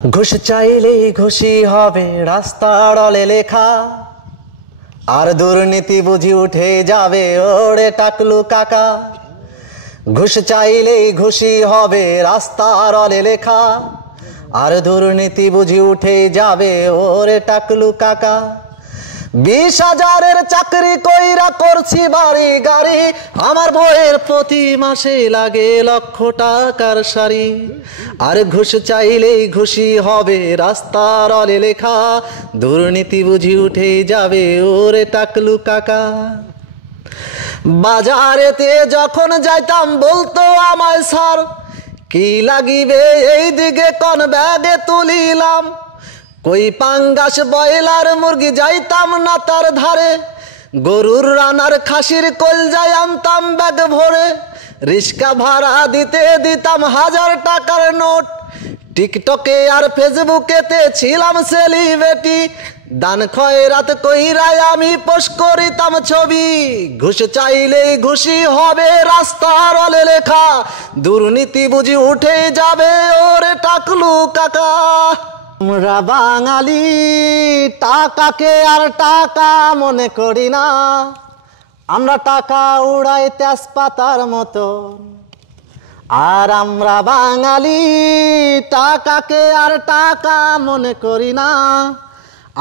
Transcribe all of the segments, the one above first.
ঘুষ চাইলেই ঘুষি হবে রাস্তার অলে লেখা, আর দুর্নীতি বুঝি উঠে যাবে ওরে টাকলু কাকা। ঘুষ চাইলেই ঘুষি হবে রাস্তার অলে লেখা, আর দুর্নীতি বুঝি উঠে যাবে ওরে টাকলু কাকা। 20,000-এর চাকরি কইরা করছি বাড়ি গাড়ি, আমার বইয়ের প্রতি মাসে লাগে লক্ষ টাকার শাড়ি। আর ঘুষ চাইলেই ঘুষি হবে রাস্তার অলে লেখা, দুর্নীতি বুঝি উঠে যাবে ওরে টাকলু কাকা। বাজারেতে যখন যাইতাম বলতো আমায় স্যার, কি লাগিবে এই দিকে কোন ব্যাগে তুলিলাম। কই পাঙ্গাস বয়লার মুরগি যাইতাম না তার ধারে, গরুর রানার খাসির কলজায় আনতাম ব্যাগ ভরে। রিক্সা ভাড়া দিতে দিতাম 1000 টাকার নোট, টিকটকে আর ফেসবুকেতে ছিলাম সেলিব্রিটি। দান খয়রাত কইরাই আমি পোস্ট করিতাম ছবি। ঘুষ চাইলেই ঘুষি হবে রাস্তার অলে লেখা, দুর্নীতি বুঝি উঠে যাবে ওরে টাকলু কাকা। আমরা বাঙালি টাকাকে আর টাকা মনে করি না, আমরা টাকা উড়াই তেজপাতার মতো। আর আমরা বাঙালি টাকাকে আর টাকা মনে করি না,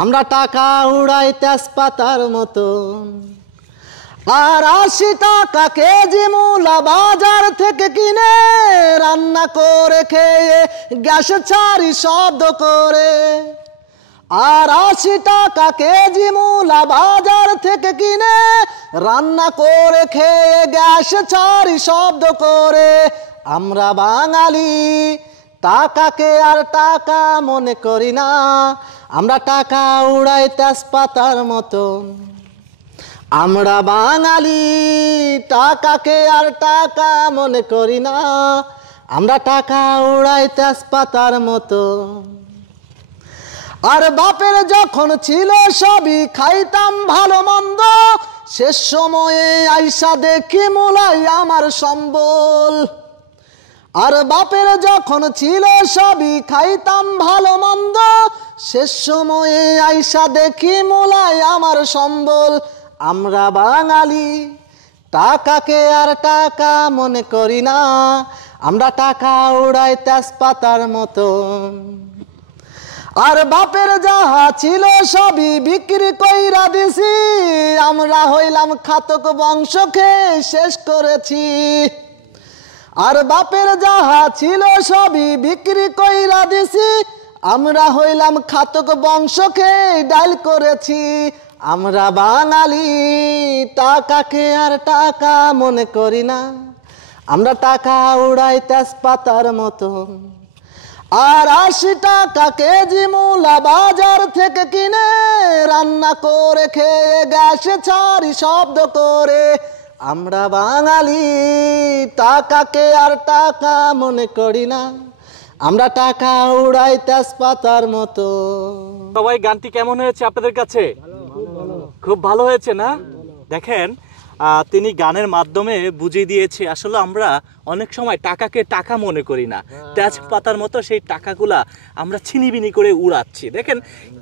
আমরা টাকা উড়াই তেজপাতার মতো। আর 80 টাকা কেজি মূলা বাজার থেকে কিনে রান্না করে খেয়ে গ্যাস ছাড়ি শব্দ করে। আর 80 টাকা কেজি মূলা বাজার থেকে কিনে রান্না করে খেয়ে গ্যাস ছাড়ি শব্দ করে। আমরা বাঙালি টাকাকে আর টাকা মনে করি না, আমরা টাকা উড়াই তেজপাতার মতো। আমরা বাঙালি টাকাকে আর টাকা মনে করি না, আমরা টাকা উড়াই তেজপাতার মতো। আর বাপের যখন ছিল সবই খাইতাম ভালো মন্দ, শেষ সময়ে আইসা দেখি মুলাই আমার সম্বল। আর বাপের যখন ছিল সবই খাইতাম ভালো মন্দ, শেষ সময়ে আইসা দেখি মুলাই আমার সম্বল। আমরা বাঙালি টাকাকে আর টাকা মনে করি না, আমরা টাকা উড়াই তেজপাতার মতো। আর বাপের যাহা ছিল সবই বিক্রি কইরা দিছি, আমরা হইলাম খাতক বংশকে শেষ করেছি। আর বাপের যাহা ছিল সবই বিক্রি কইরা দিছি, আমরা হইলাম খাতক বংশকে ডাইল করেছি। আমরা বাঙালি টাকাকে আর টাকা মনে করি না, আমরা টাকা উড়াই তেজপাতার মতো। আর 80 টাকা কেজি মূলা বাজার থেকে কিনে রান্না করে খেয়ে গ্যাস ছাড়ি শব্দ করে। আমরা বাঙালি টাকাকে আর টাকা মনে করি না, আমরা টাকা উড়াই তেজপাতার মতো। সবাই গানটি কেমন হয়েছে আপনাদের কাছে? খুব ভালো হয়েছে না? দেখেন তিনি গানের মাধ্যমে বুঝিয়ে দিয়েছে আসলে আমরা অনেক সময় টাকাকে টাকা মনে করি না, তেজপাতার মতো সেই টাকাগুলা আমরা ছিনিবিনি করে উড়াচ্ছি। দেখেন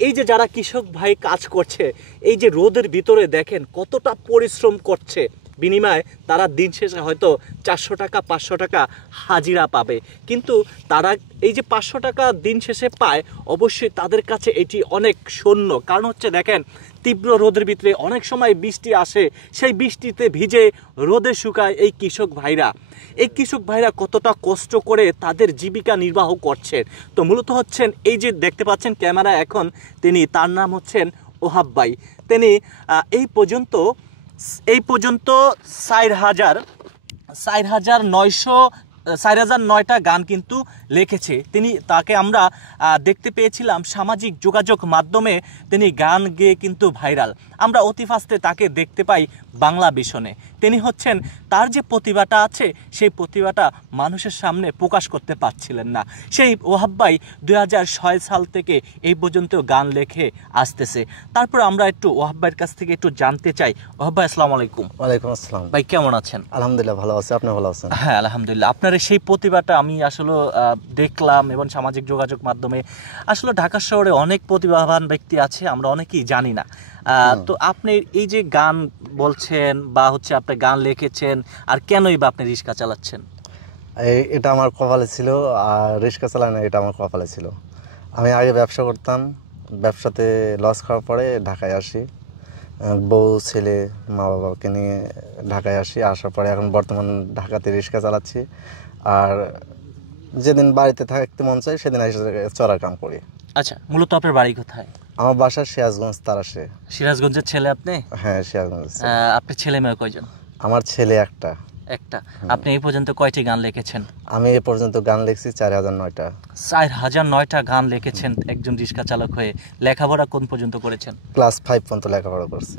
এই যে যারা কৃষক ভাই কাজ করছে, এই যে রোদের ভিতরে দেখেন কতটা পরিশ্রম করছে, বিনিময়ে তারা দিন শেষে হয়তো 400 টাকা 500 টাকা হাজিরা পাবে, কিন্তু তারা এই যে 500 টাকা দিন শেষে পায়, অবশ্যই তাদের কাছে এটি অনেক শূন্য। কারণ হচ্ছে দেখেন তীব্র রোদের ভিতরে অনেক সময় বৃষ্টি আসে, সেই বৃষ্টিতে ভিজে রোদে শুকায় এই কৃষক ভাইরা কতটা কষ্ট করে তাদের জীবিকা নির্বাহ করছেন। তো মূলত হচ্ছেন এই যে দেখতে পাচ্ছেন ক্যামেরা এখন তার নাম হচ্ছেন ওহাব ভাই। তিনি এই পর্যন্ত 4,909টা গান কিন্তু লিখেছে। তাকে আমরা দেখতে পেয়েছিলাম সামাজিক যোগাযোগ মাধ্যমে, তিনি গান গেয়ে কিন্তু ভাইরাল। আমরা অতি ফাস্টে তাকে দেখতে পাই বাংলা ভিশনে। তিনি হচ্ছেন তার যে প্রতিভাটা আছে, সেই প্রতিভাটা মানুষের সামনে প্রকাশ করতে পারছিলেন না। সেই ওহাব ভাই 2006 সাল থেকে এই পর্যন্ত গান লেখে আসতেছে। তারপর আমরা একটু ওহাব ভাইয়ের কাছ থেকে একটু জানতে চাই। ওহাব ভাই আসসালামু আলাইকুম। ওয়ালাইকুম আসসালাম। ভাই কেমন আছেন? আলহামদুলিল্লাহ ভালো আছি, আপনি ভালো আছেন? হ্যাঁ আলহামদুলিল্লাহ। আপনার সেই প্রতিভাটা আমি আসলে দেখলাম এবং সামাজিক যোগাযোগ মাধ্যমে আসলে ঢাকা শহরে অনেক প্রতিভাবান ব্যক্তি আছে, আমরা অনেকেই জানি না। তো আপনি এই যে গান বলছেন বা হচ্ছে আপনি গান লিখেছেন, আর কেনই বা আপনি রিক্সা চালাচ্ছেন? এটা আমার কপালে ছিল, আর রিক্সা চালানো এটা আমার কপালে ছিল। আমি আগে ব্যবসা করতাম, ব্যবসাতে লস খাওয়ার পরে ঢাকায় আসি, বউ ছেলে মা বাবাকে নিয়ে ঢাকায় আসি। আসার পরে এখন বর্তমান ঢাকাতে রিক্সা চালাচ্ছি। আর যেদিন বাড়িতে থাকতে মন চাই সেদিন এসে চড়ার কাম করি। আচ্ছা, মূলত আপনার বাড়ি কোথায়? আমার বাসা সিরাজগঞ্জ তারাশে। সিরাজগঞ্জের ছেলে আপনি? হ্যাঁ, সিরাজগঞ্জ। আপনার ছেলে মেয়ে কয়জন? আমার ছেলে একটা। একটা। আপনি এই পর্যন্ত কয়টি গান লিখেছেন? আমি এ পর্যন্ত গান লিখছি 4009টা। 4009টা গান লিখেছেন একজন রিক্সা চালক হয়ে। লেখাপড়া কোন পর্যন্ত করেছেন? ক্লাস 5 পর্যন্ত লেখাপড়া করছি।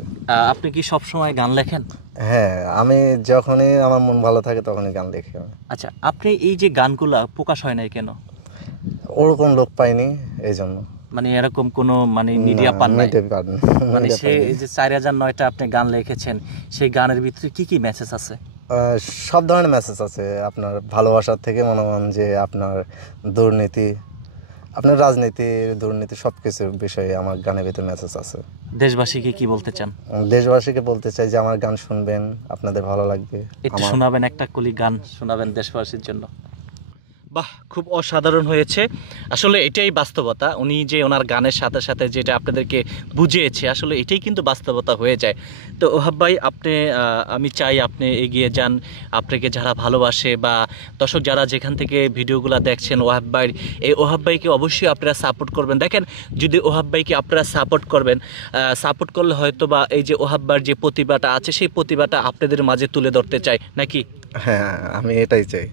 আপনি কি সব সময় গান লেখেন? হ্যাঁ, আমি যখনই আমার মন ভালো থাকে তখনই গান লিখি। আচ্ছা, আপনি এই যে গানগুলা প্রকাশ হয় নাই কেন? ওরকম লোক পাইনি, এই জন্য। মানে এরকম কোনো মিডিয়া পান নাই? মানে সেই যে 4009টা আপনি গান লিখেছেন, সেই গানের ভিতরে কি কি মেসেজ আছে? সব ধরনের মেসেজ আছে। আপনার ভালোবাসার থেকে মনে করেন যে আপনার দুর্নীতি, আপনার রাজনীতির দুর্নীতি, সব কিছুর বিষয়ে আমার গানের ভিতরে মেসেজ আছে। দেশবাসীকে কি বলতে চান? দেশবাসীকে বলতে চাই যে আমার গান শুনবেন, আপনাদের ভালো লাগবে। একটু শোনাবেন, একটা কলি গান শোনাবেন দেশবাসীর জন্য। বাহ, খুব অসাধারণ হয়েছে। আসলে এটাই বাস্তবতা। উনি যে ওনার গানের সাথে সাথে যেটা আপনাদেরকে বুঝিয়েছে, আসলে এটাই কিন্তু বাস্তবতা হয়ে যায়। তো ওহাব ভাই, আমি চাই আপনি এগিয়ে যান। আপনাকে যারা ভালোবাসে বা দর্শক যারা যেখান থেকে ভিডিওগুলো দেখছেন, ওহাব ভাইকে অবশ্যই আপনারা সাপোর্ট করবেন। দেখেন, যদি ওহাব ভাইকে আপনারা সাপোর্ট করলে হয়তো বা এই যে ওহাব ভাইয়ের যে প্রতিভাটা আছে, সেই প্রতিভাটা আপনাদের মাঝে তুলে ধরতে চাই নাকি? হ্যাঁ, আমি এটাই চাই।